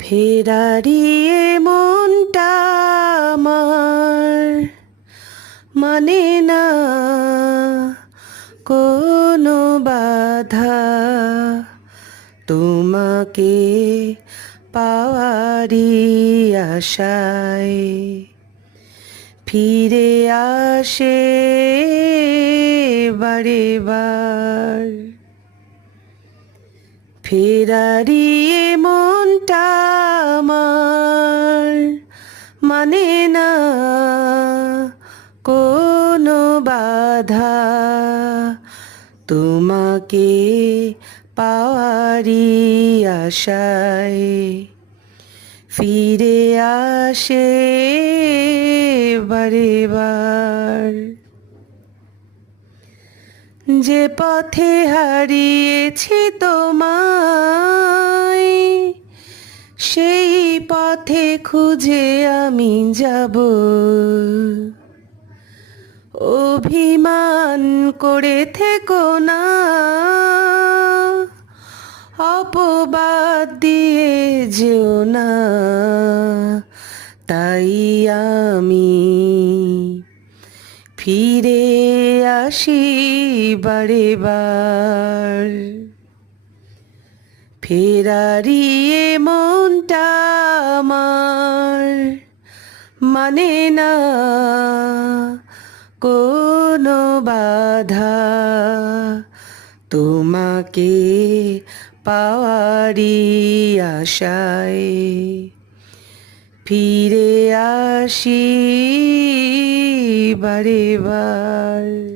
ফেরারিয়ে মনটা আমার মানে না কোনো বাধা, তোমাকে পাওয়ারই আশায় ফিরে আসে বারে বার। ফেরারিয়ে মনটা আমার মানে না কোনো বাধা, তোমাকে পাওয়ারই আশায় ফিরে আসে বারে বার। যে পথে হারিয়েছি তোমায়, সেই পথে খুঁজে আমি যাব। অভিমান করে থেকো না, অপবাদ দিয়ে যেও না, তাই আমি ফিরে আসি বারে বার। ফেরারিয়ে মনটা আমার মানে না কোনো বাধা, তোমাকে পাওয়ারই আশায় ফিরে আসি বারে বার।